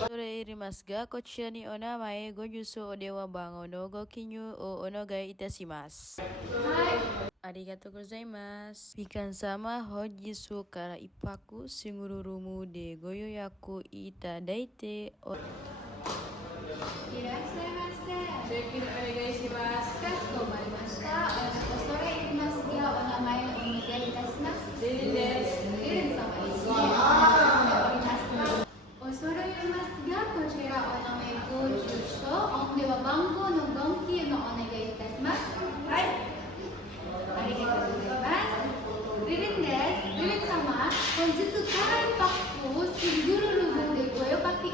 Sore irimas ga kochi ni o namae go yusu o de wa bango no go kinyu o onogai itasimasu. Arigatou gozaimasu. Pikan sama hojisu kara ipaku singururumu de goyoyaku itadaite o. いらっしゃいませ。チェックインお願いします。かしこまりました。恐れ入りますが、お名前をお願いいたします。レンです。レン様ですね。お願いします。恐れ入りますが、こちらお名前ご住所、では番号のご記入のお願いいたします。はい。ありがとうございます。レンです。レン様、本日から一泊をシングルルームでご予約